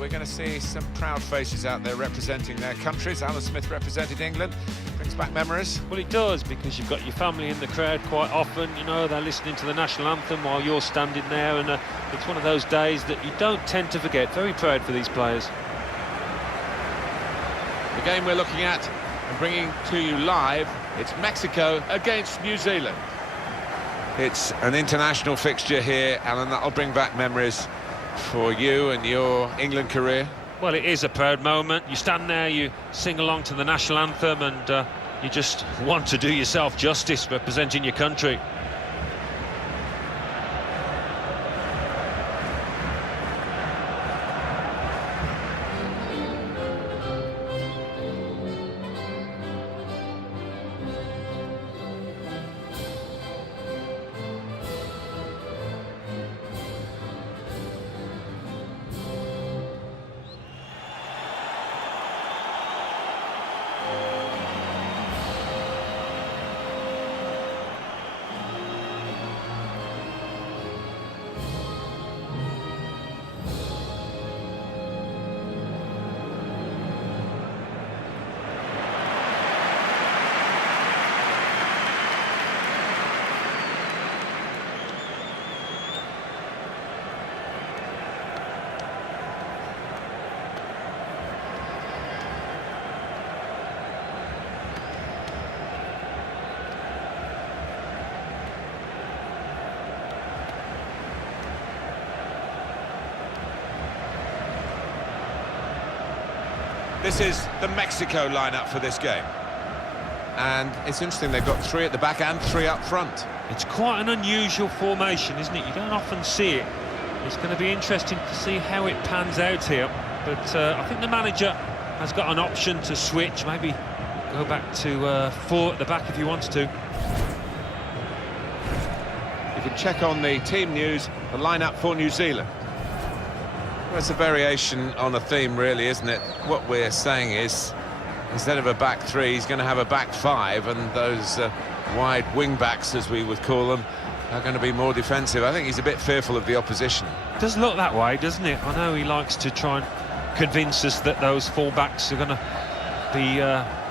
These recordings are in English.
we're going to see some proud faces out there representing their countries. Alan Smith represented England. Brings back memories. Well, it does, because you've got your family in the crowd quite often. You know, they're listening to the national anthem while you're standing there, and it's one of those days that you don't tend to forget. Very proud for these players. The game we're looking at and bringing to you live, it's Mexico against New Zealand. It's an international fixture here, Alan. That'll bring back memories for you and your England career. Well, it is a proud moment. You stand there, you sing along to the national anthem, and you just want to do yourself justice representing your country. This is the Mexico lineup for this game. And it's interesting, they've got 3 at the back and 3 up front. It's quite an unusual formation, isn't it? You don't often see it. It's going to be interesting to see how it pans out here. But I think the manager has got an option to switch, maybe go back to 4 at the back if he wants to. You can check on the team news, the lineup for New Zealand. Well, it's a variation on a theme, really, isn't it? What we're saying is, instead of a back 3, he's going to have a back 5, and those wide wing-backs, as we would call them, are going to be more defensive. I think he's a bit fearful of the opposition. It does look that way, doesn't it? I know he likes to try and convince us that those full-backs are going to be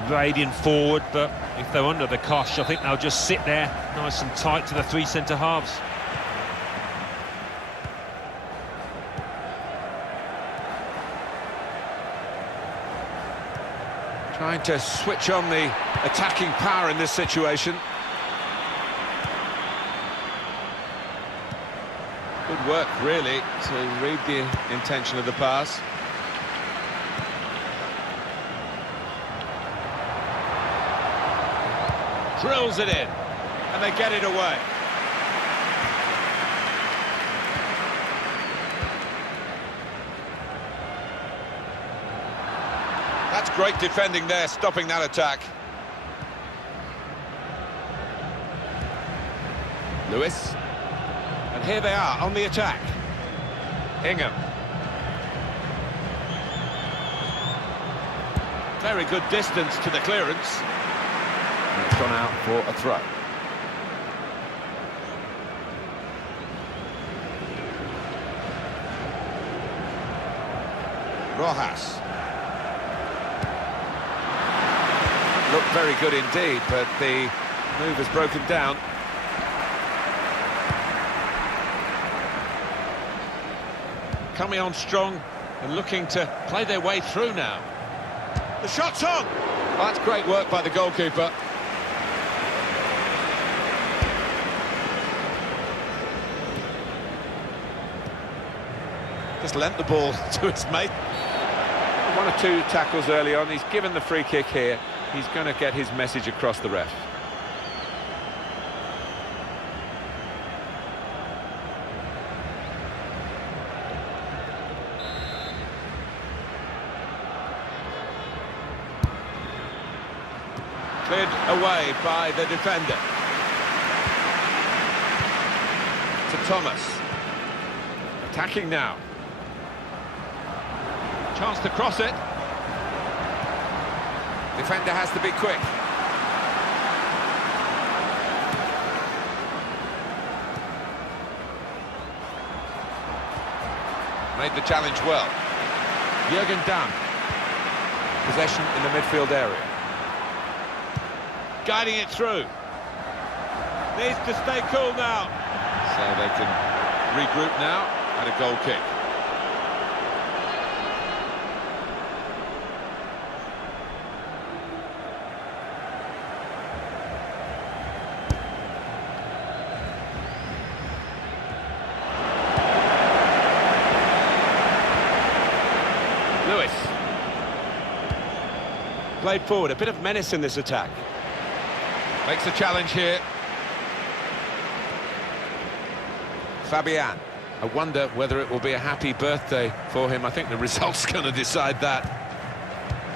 raiding forward, but if they're under the cosh, I think they'll just sit there nice and tight to the 3 centre-halves. Trying to switch on the attacking power in this situation. Good work, really, to read the intention of the pass. Drills it in, and they get it away. That's great defending there, stopping that attack. Lewis. And here they are on the attack. Ingham. Very good distance to the clearance. And it's gone out for a throw. Rojas. Looked very good indeed, but the move has broken down. Coming on strong and looking to play their way through now. The shot's on! Well, that's great work by the goalkeeper. Just lent the ball to his mate. 1 or 2 tackles early on. He's given the free kick here. He's going to get his message across the ref. Cleared away by the defender. To Thomas. Attacking now. Chance to cross it. Defender has to be quick. Made the challenge well. Jürgen Damm. Possession in the midfield area. Guiding it through. Needs to stay cool now. So they can regroup now and a goal kick. Lewis. Played forward, a bit of menace in this attack. Makes a challenge here. Fabian. I wonder whether it will be a happy birthday for him. I think the result's going to decide that.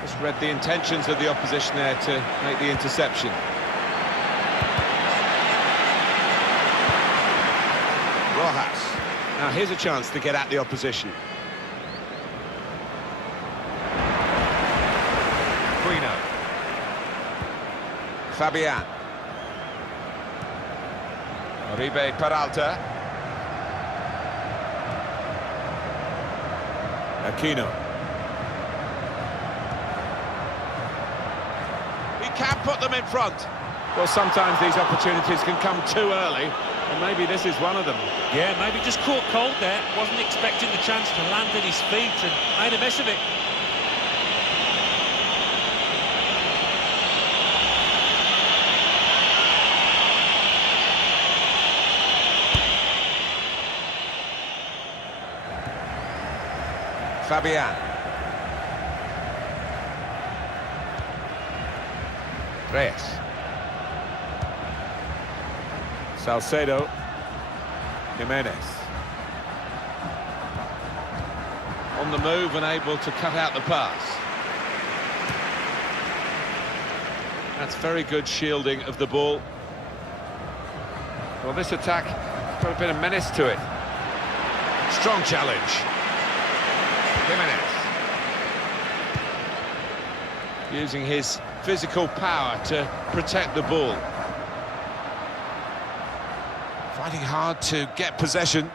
Just read the intentions of the opposition there to make the interception. Rojas. Now here's a chance to get at the opposition. Aquino. Fabian. Oribe Peralta. Aquino. He can put them in front. Well, sometimes these opportunities can come too early, and maybe this is one of them. Yeah, maybe just caught cold there. Wasn't expecting the chance to land at his feet and made a mess of it. Fabian. Reyes. Salcedo. Jimenez. On the move and able to cut out the pass. That's very good shielding of the ball. Well, this attack got a bit of menace to it. Strong challenge. Jimenez. Using his physical power to protect the ball. Fighting hard to get possession.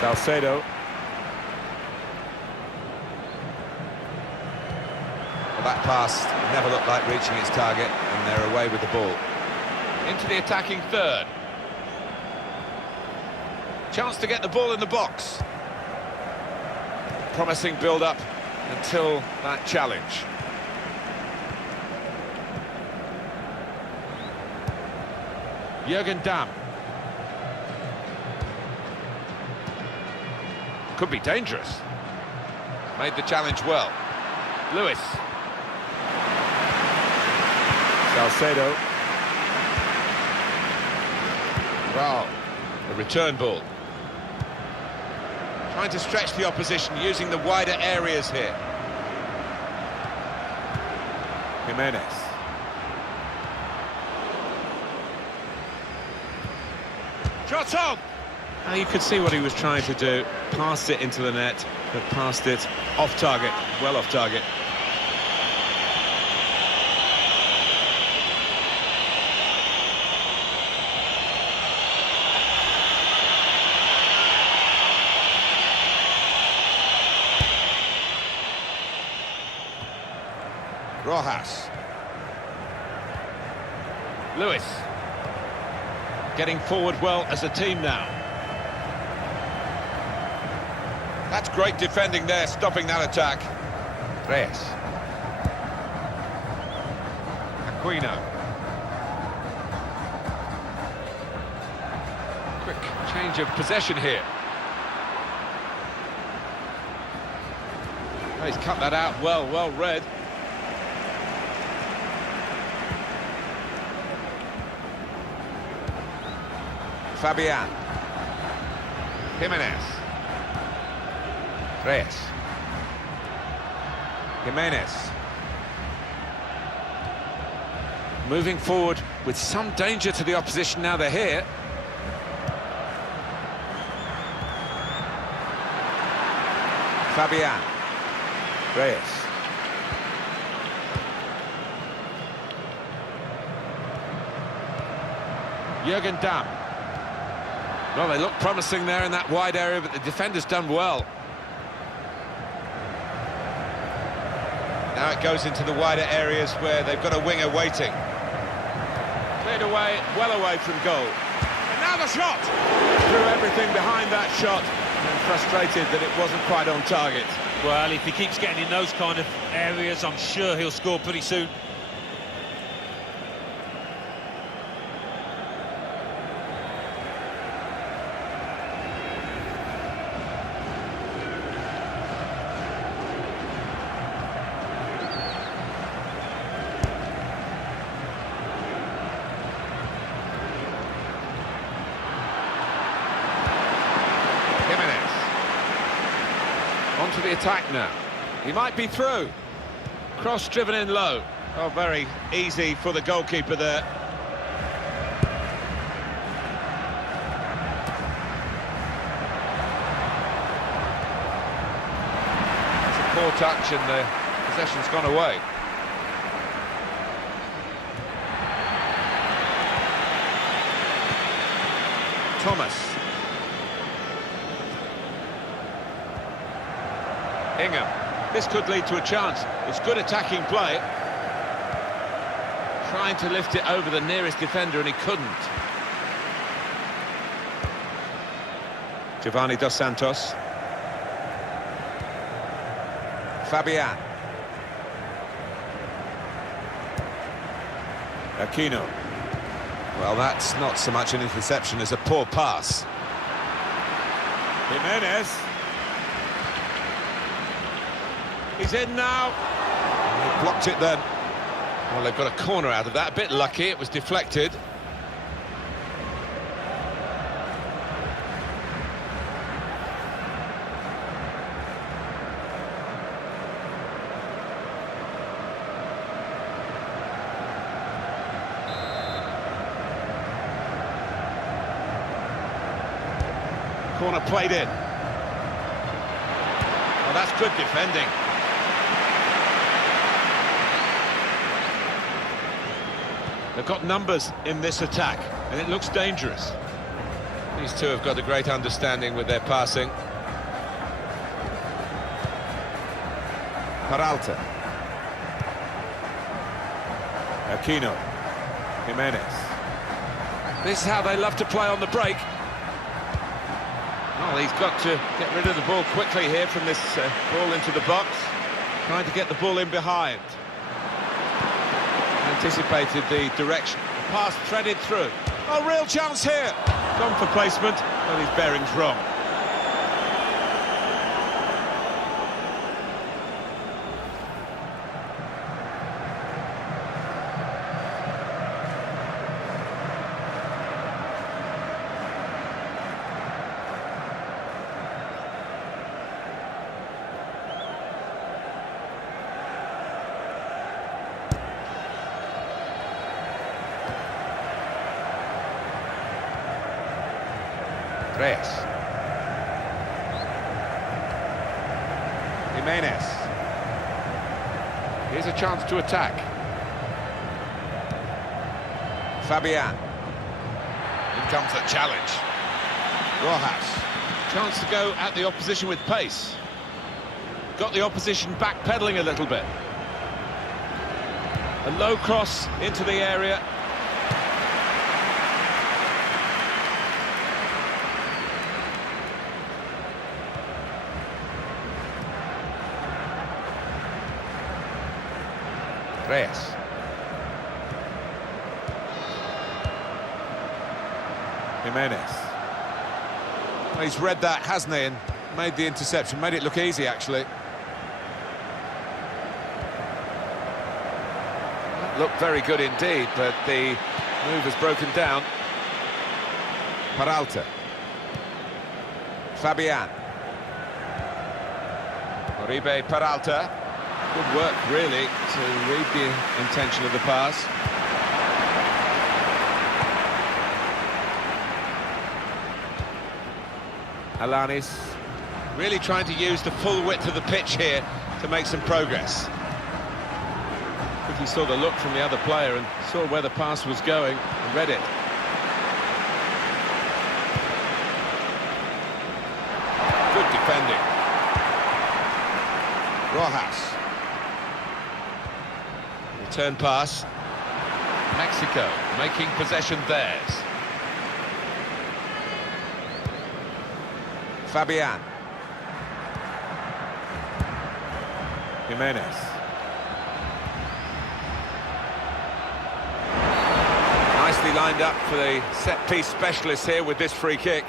Salcedo. Well, that pass never looked like reaching its target, and they're away with the ball. Into the attacking third. Chance to get the ball in the box. Promising build-up until that challenge. Jürgen Damm. Could be dangerous. Made the challenge well. Lewis. Salcedo. Wow, a return ball. Trying to stretch the opposition, using the wider areas here. Jimenez. Shot on! Now you could see what he was trying to do. Passed it into the net, but passed it off target, well off target. Rojas. Lewis. Getting forward well as a team now. That's great defending there, stopping that attack. Reyes. Aquino. Quick change of possession here. Oh, he's cut that out well read. Fabian. Jimenez. Reyes. Jimenez. Moving forward with some danger to the opposition now they're here. Fabian. Reyes. Jürgen Damm. Well, they look promising there in that wide area, but the defender's done well. Now it goes into the wider areas where they've got a winger waiting. Cleared away, well away from goal. And now the shot! Threw everything behind that shot, and frustrated that it wasn't quite on target. Well, if he keeps getting in those kind of areas, I'm sure he'll score pretty soon. Onto the attack now. He might be through. Cross driven in low. Oh, very easy for the goalkeeper there. It's a poor touch and the possession's gone away. Thomas. Ingham. This could lead to a chance. It's good attacking play. Trying to lift it over the nearest defender and he couldn't. Giovanni Dos Santos. Fabian. Aquino. Well, that's not so much an interception as a poor pass. Jimenez. He's in now. He blocked it then. Well, they've got a corner out of that. A bit lucky, it was deflected. Corner played in. Well, that's good defending. They've got numbers in this attack, and it looks dangerous. These two have got a great understanding with their passing. Peralta. Aquino. Jimenez. This is how they love to play on the break. Well, he's got to get rid of the ball quickly here from this ball into the box. Trying to get the ball in behind. Anticipated the direction. Pass threaded through. Oh, real chance here. Gone for placement, but his bearing's wrong. Reyes. Jimenez. Here's a chance to attack. Fabian. In comes the challenge. Rojas. Chance to go at the opposition with pace. Got the opposition backpedaling a little bit. A low cross into the area. Reyes. Jimenez. Well, he's read that, hasn't he, and made the interception, made it look easy, actually. That looked very good indeed, but the move has broken down. Peralta. Fabian. Oribe Peralta. Good work, really, to read the intention of the pass. Alanis really trying to use the full width of the pitch here to make some progress. I think he saw the look from the other player and saw where the pass was going and read it. defending. Rojas. Return pass. Mexico making possession theirs. Fabian. Jimenez. Nicely lined up for the set-piece specialist here with this free kick.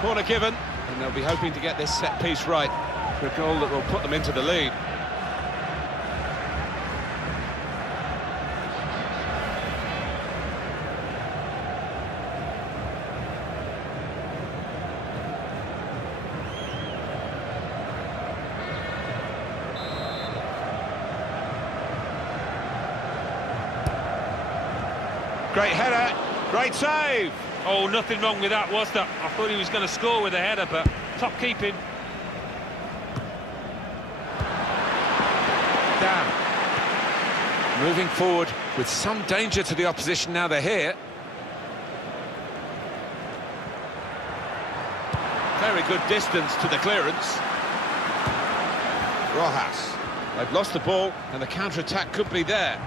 Corner given, and they'll be hoping to get this set piece right for a goal that will put them into the lead. Great header, great save! Oh, nothing wrong with that, was there? I thought he was going to score with a header, but top keeping. Damn. Moving forward with some danger to the opposition now they're here. Very good distance to the clearance. Rojas. They've lost the ball and the counter-attack could be there.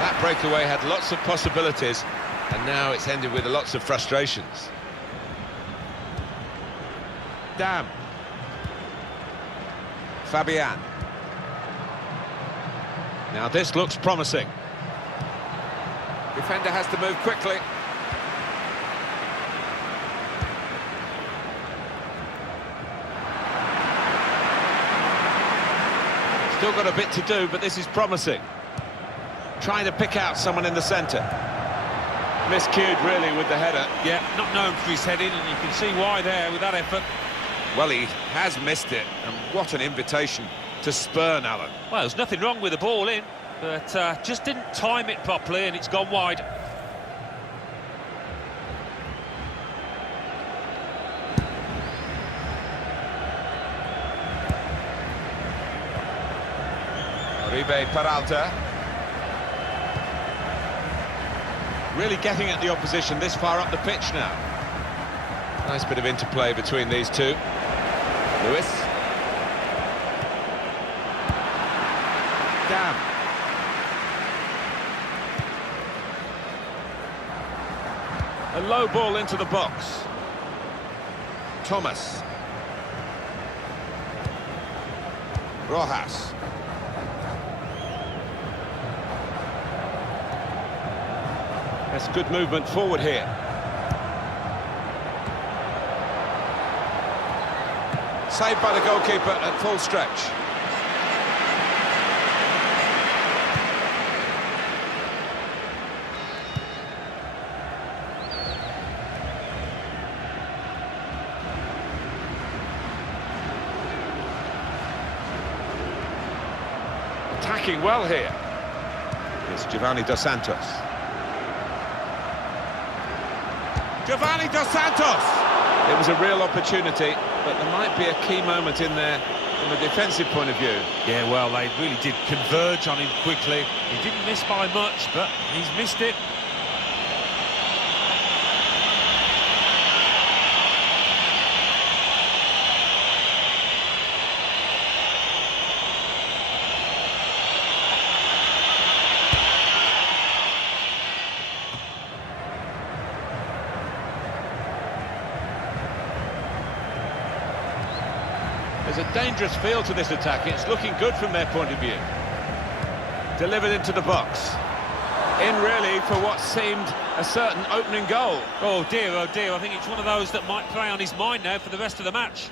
That breakaway had lots of possibilities. And now it's ended with lots of frustrations. Damn. Fabian. Now this looks promising. Defender has to move quickly. Still got a bit to do, but this is promising. Trying to pick out someone in the centre. Miscued, really, with the header. Yeah, not known for his heading, and you can see why there with that effort. Well, he has missed it, and what an invitation to spurn, Alan. Well, there's nothing wrong with the ball in, but just didn't time it properly, and it's gone wide. Oribe Peralta. Really getting at the opposition this far up the pitch now. Nice bit of interplay between these two. Lewis. Damn. A low ball into the box. Thomas. Rojas. That's good movement forward here. Saved by the goalkeeper at full stretch. Attacking well here. It's Giovanni Dos Santos. Giovanni Dos Santos! It was a real opportunity, but there might be a key moment in there from a defensive point of view. Yeah, well, they really did converge on him quickly. He didn't miss by much, but he's missed it. There's a dangerous feel to this attack. It's looking good from their point of view. Delivered into the box. In really referee for what seemed a certain opening goal. Oh dear, I think it's one of those that might play on his mind now for the rest of the match.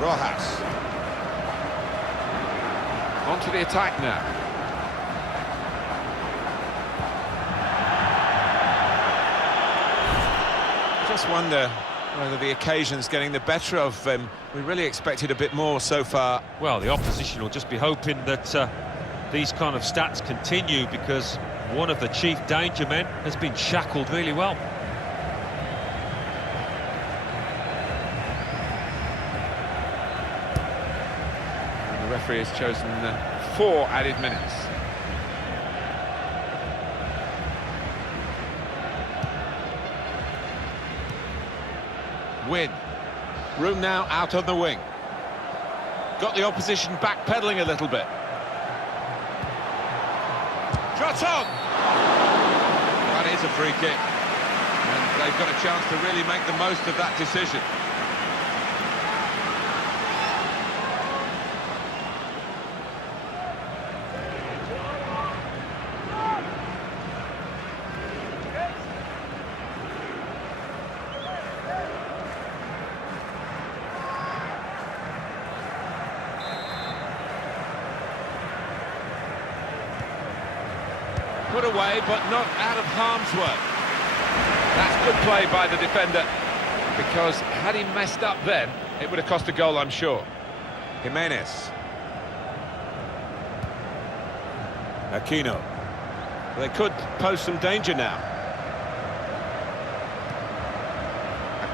Rojas. On to the attack now. Just wonder whether the occasion's getting the better of him. We really expected a bit more so far. Well, the opposition will just be hoping that these kind of stats continue, because one of the chief danger men has been shackled really well. The referee has chosen 4 added minutes. Win. Room now out on the wing. Got the opposition backpedaling a little bit. Shot on! That is a free kick. And they've got a chance to really make the most of that decision. Put away, but not out of harm's way. That's good play by the defender, because had he messed up then, it would have cost a goal, I'm sure. Jimenez. Aquino. They could pose some danger now.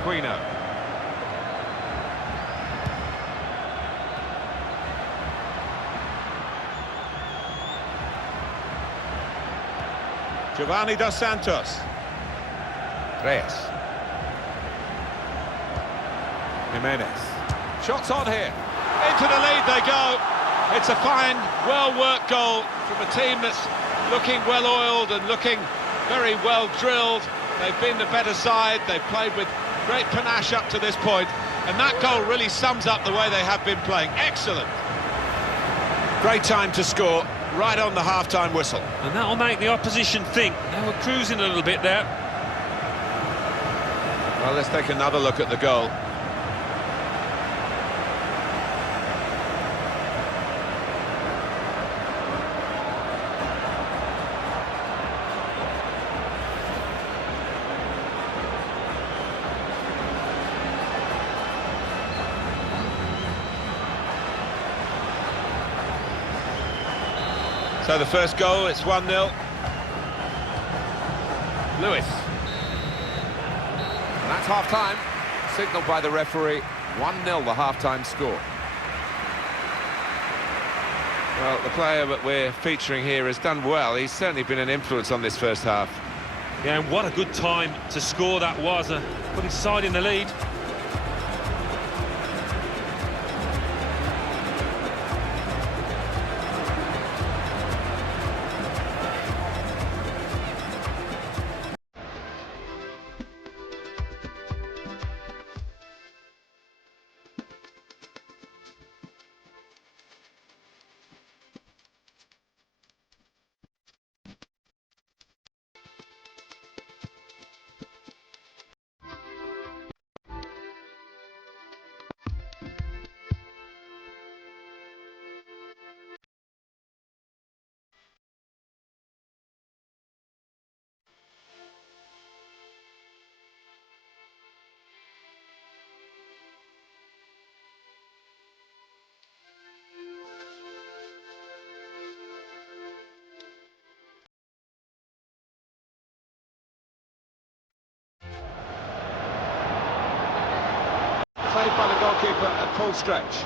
Aquino. Giovanni Dos Santos. Reyes. Jimenez. Shots on here. Into the lead they go. It's a fine, well-worked goal from a team that's looking well-oiled and looking very well-drilled. They've been the better side. They've played with great panache up to this point, and that goal really sums up the way they have been playing. Excellent. Great time to score, right on the half-time whistle. And that'll make the opposition think they were cruising a little bit there. Well, let's take another look at the goal. So the first goal, it's 1-0. Lewis. And that's half-time, signalled by the referee. 1-0 the half-time score. Well, the player that we're featuring here has done well. He's certainly been an influence on this first half. Yeah, and what a good time to score that was. Put his side in the lead. Saved by the goalkeeper at full stretch.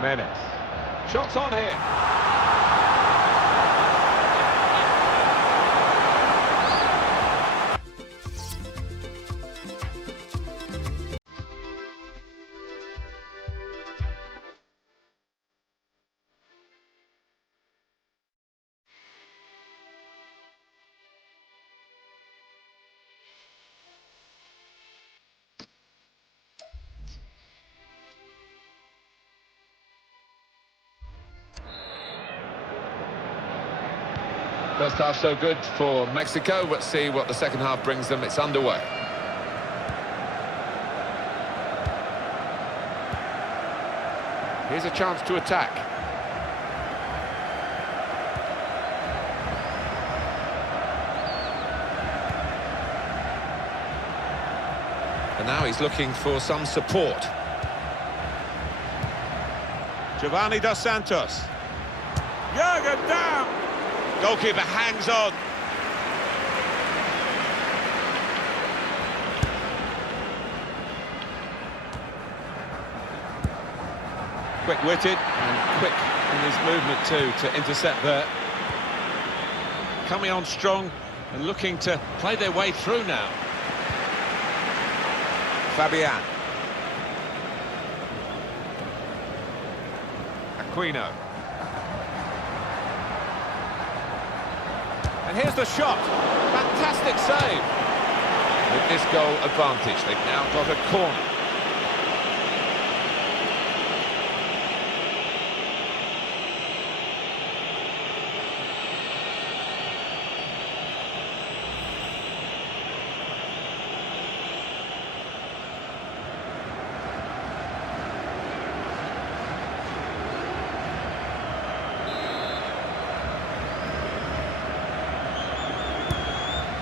Jimenez. Shots on here. First half so good for Mexico. Let's see what the second half brings them. It's underway. Here's a chance to attack. And now he's looking for some support. Giovanni Dos Santos. Jürgen down! Goalkeeper hangs on. Quick-witted and quick in his movement too to intercept there. Coming on strong and looking to play their way through now. Fabian. Aquino. And here's the shot. Fantastic save. With this goal advantage, they've now got a corner.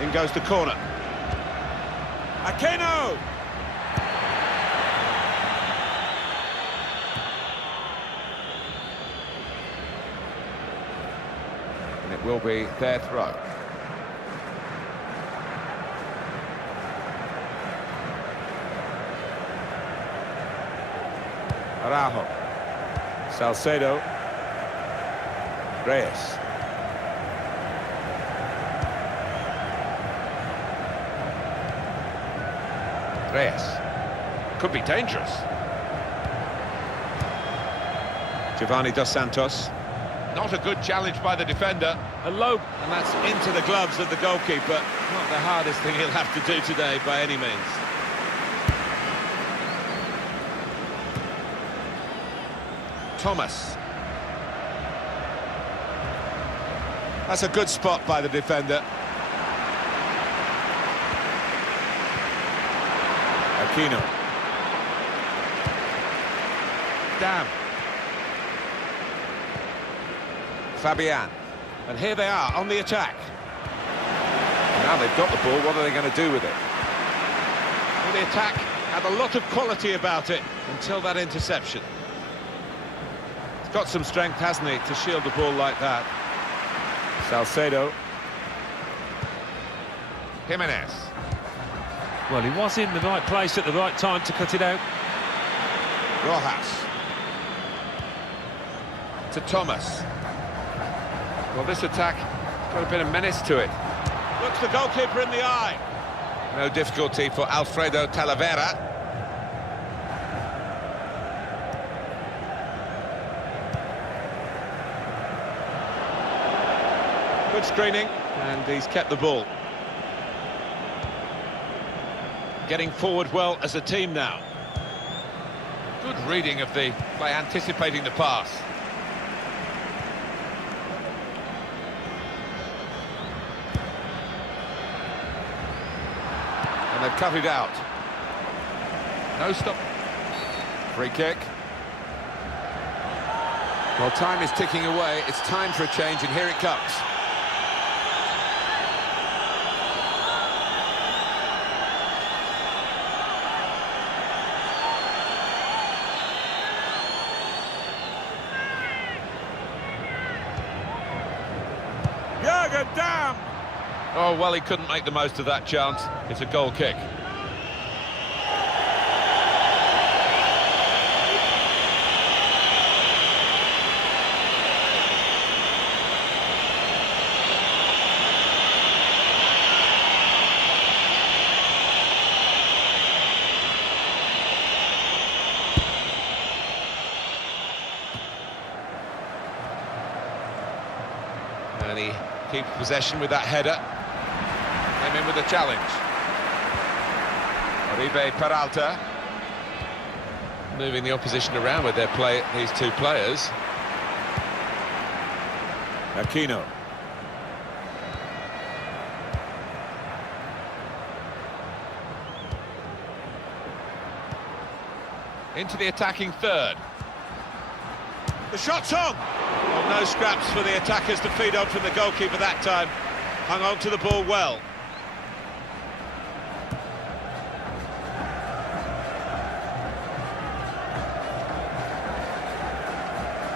In goes the corner. Aquino! And it will be their throw. Araujo. Salcedo. Reyes. Reyes. Could be dangerous. Giovanni Dos Santos. Not a good challenge by the defender. A low, and that's into the gloves of the goalkeeper. Not the hardest thing he'll have to do today by any means. Thomas. That's a good spot by the defender. Aquino. Damn. Fabian. And here they are on the attack. Now they've got the ball, what are they going to do with it? Well, the attack had a lot of quality about it until that interception. He's got some strength, hasn't he, to shield the ball like that. Salcedo. Jimenez. Well, he was in the right place at the right time to cut it out. Rojas. To Thomas. Well, this attack got a bit of menace to it. Looks the goalkeeper in the eye. No difficulty for Alfredo Talavera. Good screening, and he's kept the ball. Getting forward well as a team now. Good reading of the play, anticipating the pass. And they've cut it out. No stop. Free kick. Well, time is ticking away. It's time for a change, and here it comes. Down. Oh, well, he couldn't make the most of that chance. It's a goal kick. Keep possession with that header. Came in with a challenge. Oribe Peralta. Moving the opposition around with these two players. Aquino. Into the attacking third. The shot's on! Well, no scraps for the attackers to feed on from the goalkeeper that time. Hung on to the ball well.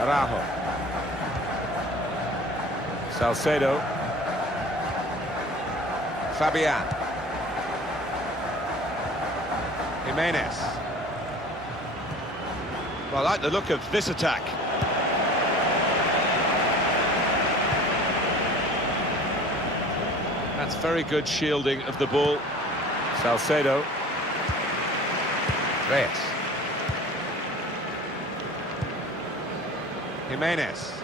Araujo. Salcedo. Fabian. Jimenez. Well, I like the look of this attack. That's very good shielding of the ball. Salcedo. Reyes. Jimenez.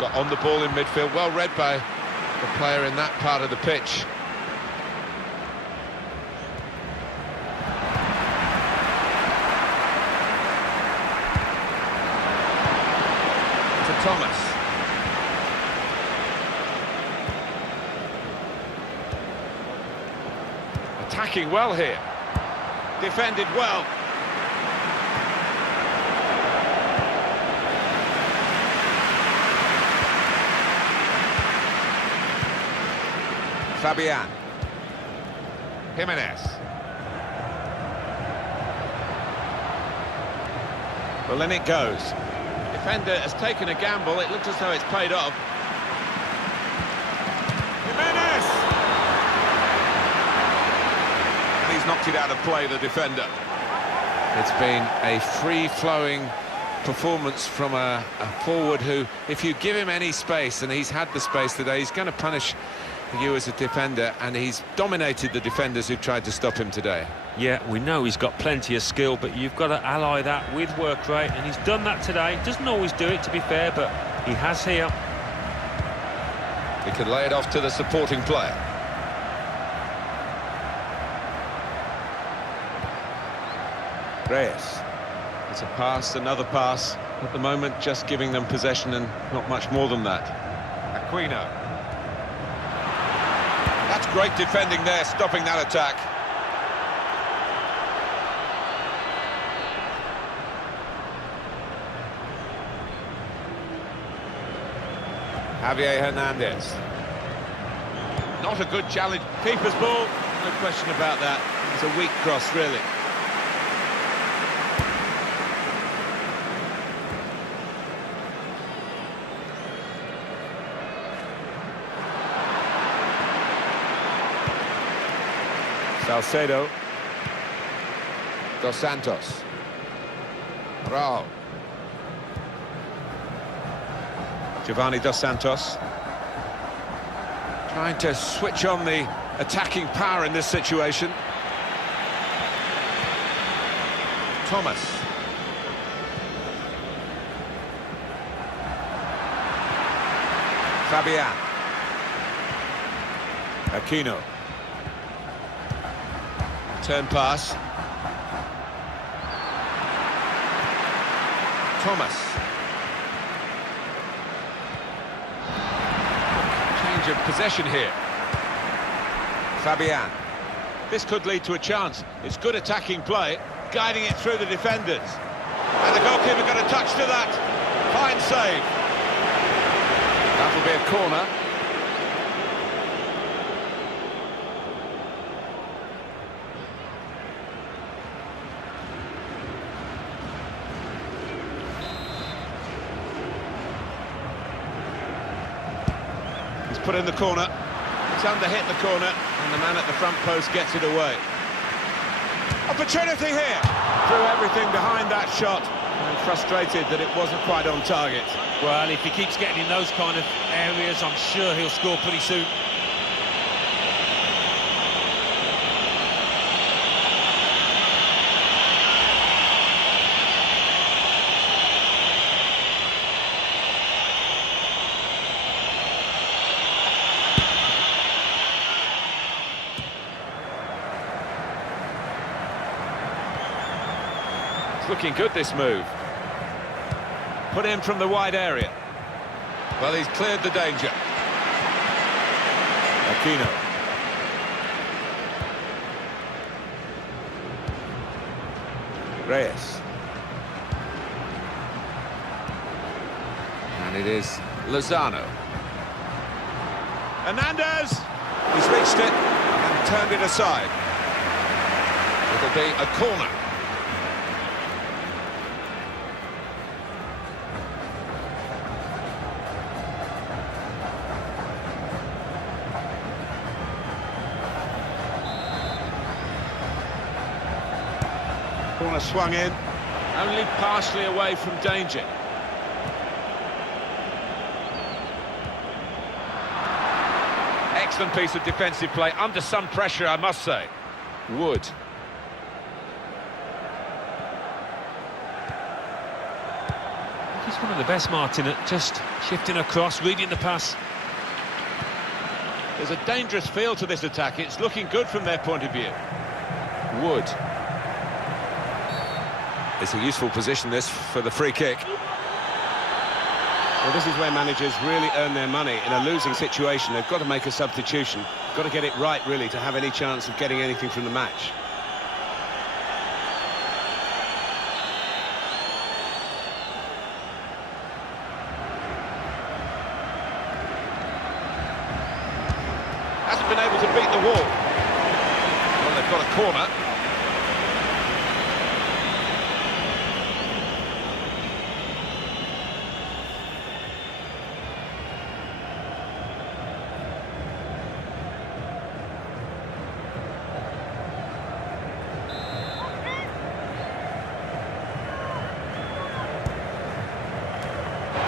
Got on the ball in midfield, well read by the player in that part of the pitch. To Thomas. Attacking well here. Defended well. Fabian. Jimenez. Well, in it goes. Defender has taken a gamble. It looks as though it's paid off. Jimenez! And he's knocked it out of play, the defender. It's been a free-flowing performance from a forward who, if you give him any space, and he's had the space today, he's going to punish you as a defender, and he's dominated the defenders who've tried to stop him today. Yeah, we know he's got plenty of skill, but you've got to ally that with work rate, and he's done that today. Doesn't always do it, to be fair, but he has here. He can lay it off to the supporting player. Reyes. It's a pass, another pass. At the moment, just giving them possession and not much more than that. Aquino. That's great defending there, stopping that attack. Javier Hernandez. Not a good challenge. Keeper's ball, no question about that. It's a weak cross, really. Salcedo. Dos Santos. Raul. Giovanni Dos Santos. Trying to switch on the attacking power in this situation. Thomas. Fabian. Aquino. Turn pass. Thomas. Change of possession here. Fabian. This could lead to a chance. It's good attacking play, guiding it through the defenders. And the goalkeeper got a touch to that. Fine save. That'll be a corner. Put in the corner. It's under-hit the corner, and the man at the front post gets it away. Opportunity here! Threw everything behind that shot, and frustrated that it wasn't quite on target. Well, if he keeps getting in those kind of areas, I'm sure he'll score pretty soon. It's looking good, this move. Put in from the wide area. Well, he's cleared the danger. Aquino. Reyes. And it is Lozano. Hernandez! He's reached it and turned it aside. It'll be a corner. Corner swung in, only partially away from danger. Excellent piece of defensive play, under some pressure, I must say. Wood. He's one of the best, Martin, at just shifting across, reading the pass. There's a dangerous feel to this attack. It's looking good from their point of view. Wood. It's a useful position, this, for the free kick. Well, this is where managers really earn their money. In a losing situation, they've got to make a substitution. Got to get it right, really, to have any chance of getting anything from the match. Hasn't been able to beat the wall. Well, they've got a corner.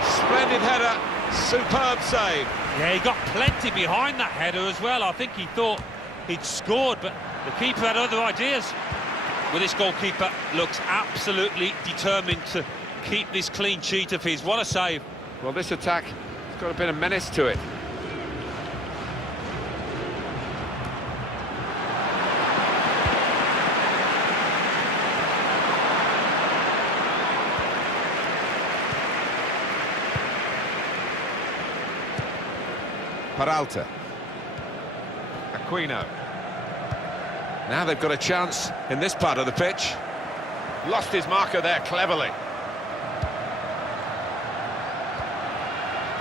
Splendid header, superb save. Yeah, he got plenty behind that header as well. I think he thought he'd scored, but the keeper had other ideas. Well, this goalkeeper looks absolutely determined to keep this clean sheet of his. What a save. Well, this attack has got a bit of menace to it. Peralta. Aquino. Now they've got a chance in this part of the pitch. Lost his marker there cleverly.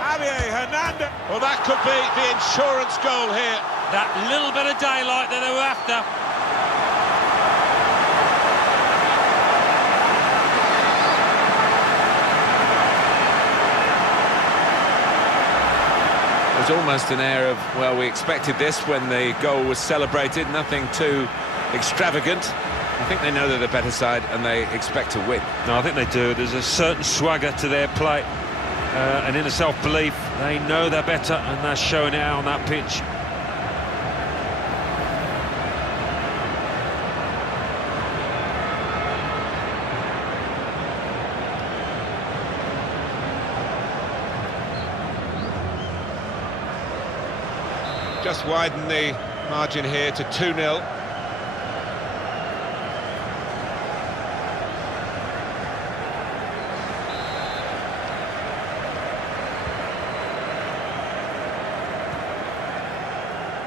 Javier Hernandez. Well, that could be the insurance goal here. That little bit of daylight that they were after. There's almost an air of, well, we expected this when the goal was celebrated. Nothing too extravagant. I think they know they're the better side and they expect to win. No, I think they do. There's a certain swagger to their play, an inner self-belief. They know they're better and they're showing it out on that pitch. Just widen the margin here to 2-0.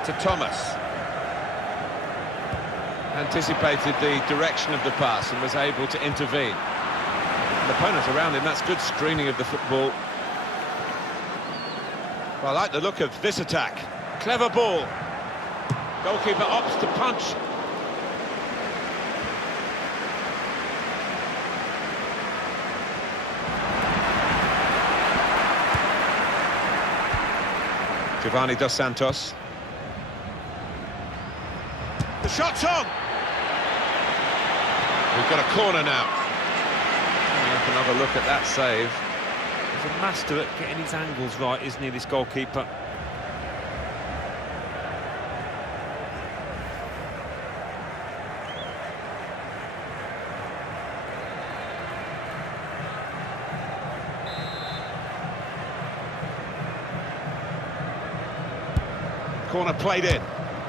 To Thomas. Anticipated the direction of the pass and was able to intervene. And the opponent around him, that's good screening of the football. Well, I like the look of this attack. Clever ball. Goalkeeper opts to punch. Giovanni Dos Santos. The shot's on. We've got a corner now. Have another look at that save. He's a master at getting his angles right, isn't he, this goalkeeper? Corner played in.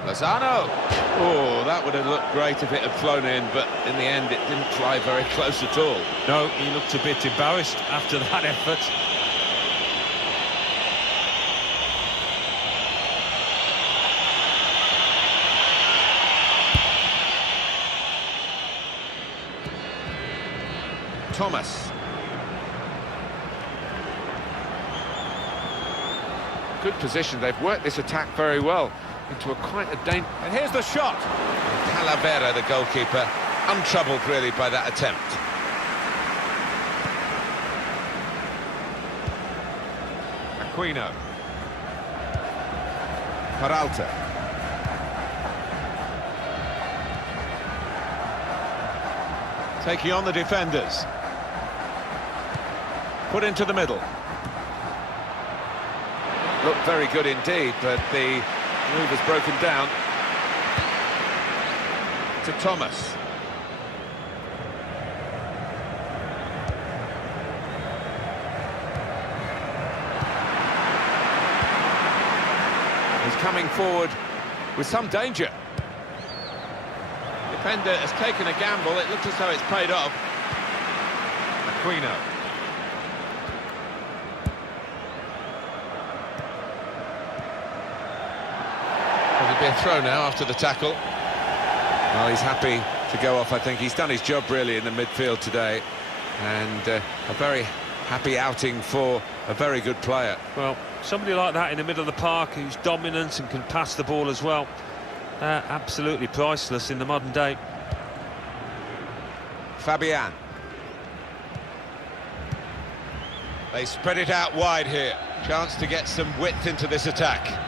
Lozano. Oh, that would have looked great if it had flown in, but in the end it didn't fly very close at all. No, he looked a bit embarrassed after that effort. Thomas. Good position. They've worked this attack very well into a quite a danger. And here's the shot. Talavera, the goalkeeper, untroubled really by that attempt. Aquino. Peralta. Taking on the defenders. Put into the middle. Looked very good indeed, but the move is broken down. To Thomas. He's coming forward with some danger. Defender has taken a gamble. It looks as though it's paid off. Aquino. It'll be a throw now after the tackle. Well, he's happy to go off, I think. He's done his job, really, in the midfield today. And a very happy outing for a very good player. Well, somebody like that in the middle of the park who's dominant and can pass the ball as well. Absolutely priceless in the modern day. Fabian. They spread it out wide here. Chance to get some width into this attack.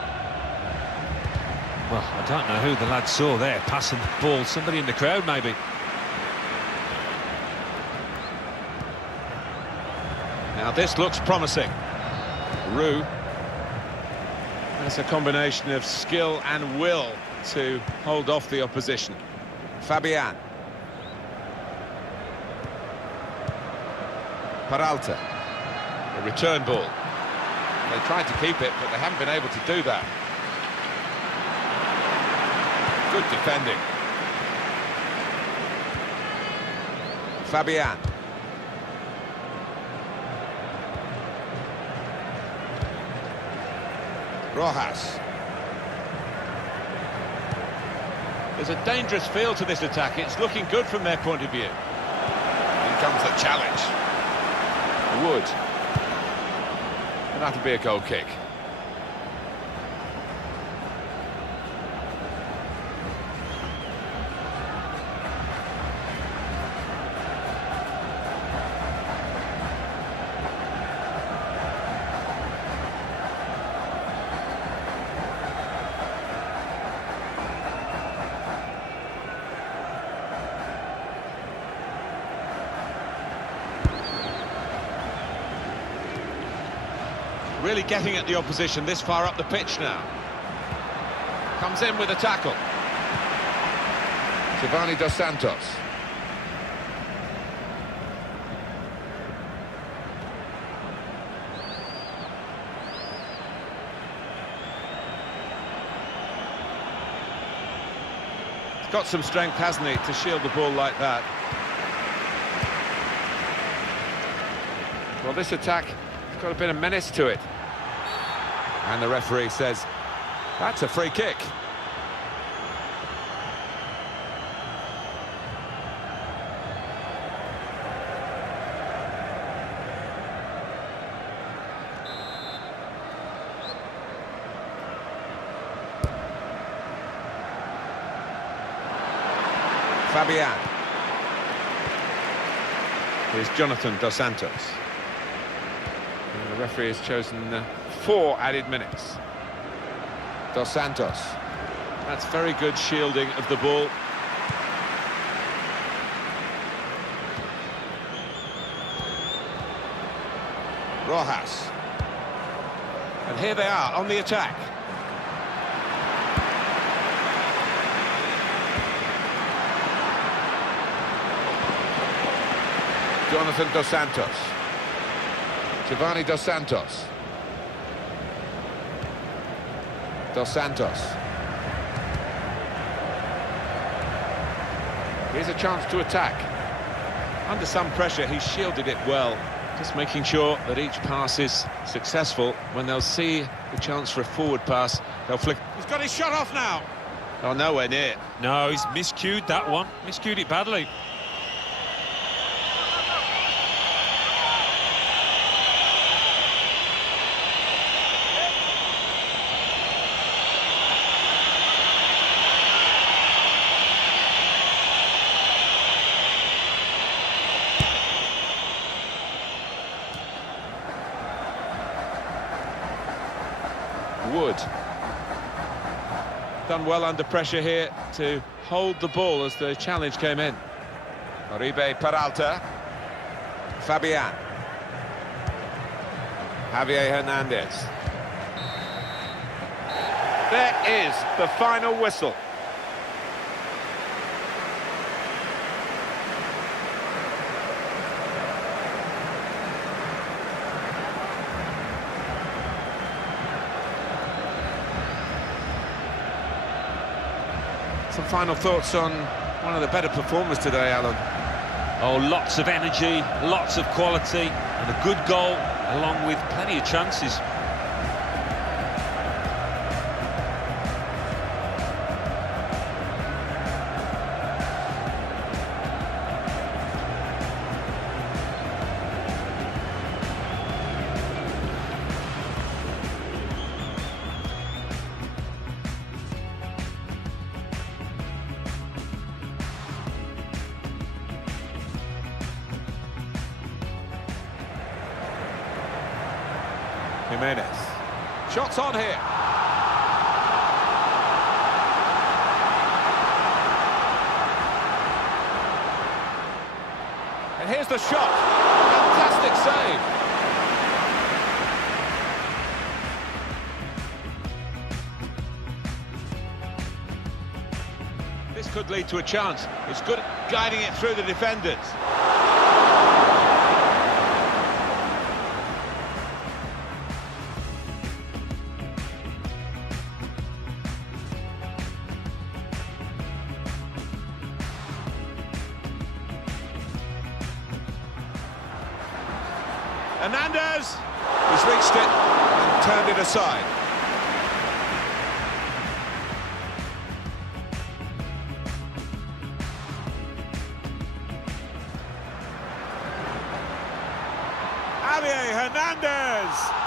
Well, I don't know who the lad saw there passing the ball. Somebody in the crowd, maybe. Now this looks promising. Roux. That's a combination of skill and will to hold off the opposition. Fabian. Peralta. A return ball. They tried to keep it, but they haven't been able to do that. Good defending. Fabian. Rojas. There's a dangerous feel to this attack. It's looking good from their point of view. Here comes the challenge. Wood. And that'll be a goal kick. Really getting at the opposition this far up the pitch now. Comes in with a tackle. Giovanni Dos Santos. He's got some strength, hasn't he, to shield the ball like that. Well, this attack has got a bit of menace to it. And the referee says, that's a free kick. Fabian. Here's Jonathan Dos Santos. And the referee has chosen 4 added minutes. Dos Santos. That's very good shielding of the ball. Rojas. And here they are on the attack. Jonathan Dos Santos. Giovanni Dos Santos. Dos Santos. Here's a chance to attack. Under some pressure, he shielded it well. Just making sure that each pass is successful. When they'll see the chance for a forward pass, they'll flick. He's got his shot off now. Oh, nowhere near. No, he's miscued that one. Miscued it badly. Wood. Done well under pressure here to hold the ball as the challenge came in. Oribe Peralta. Fabian. Javier Hernandez. There is the final whistle. Some final thoughts on one of the better performers today, Alan. Oh, lots of energy, lots of quality, and a good goal, along with plenty of chances. Jimenez. Shots on here. And here's the shot. Fantastic save. This could lead to a chance. It's good at guiding it through the defenders. Hernandez has reached it and turned it aside. Javier Hernandez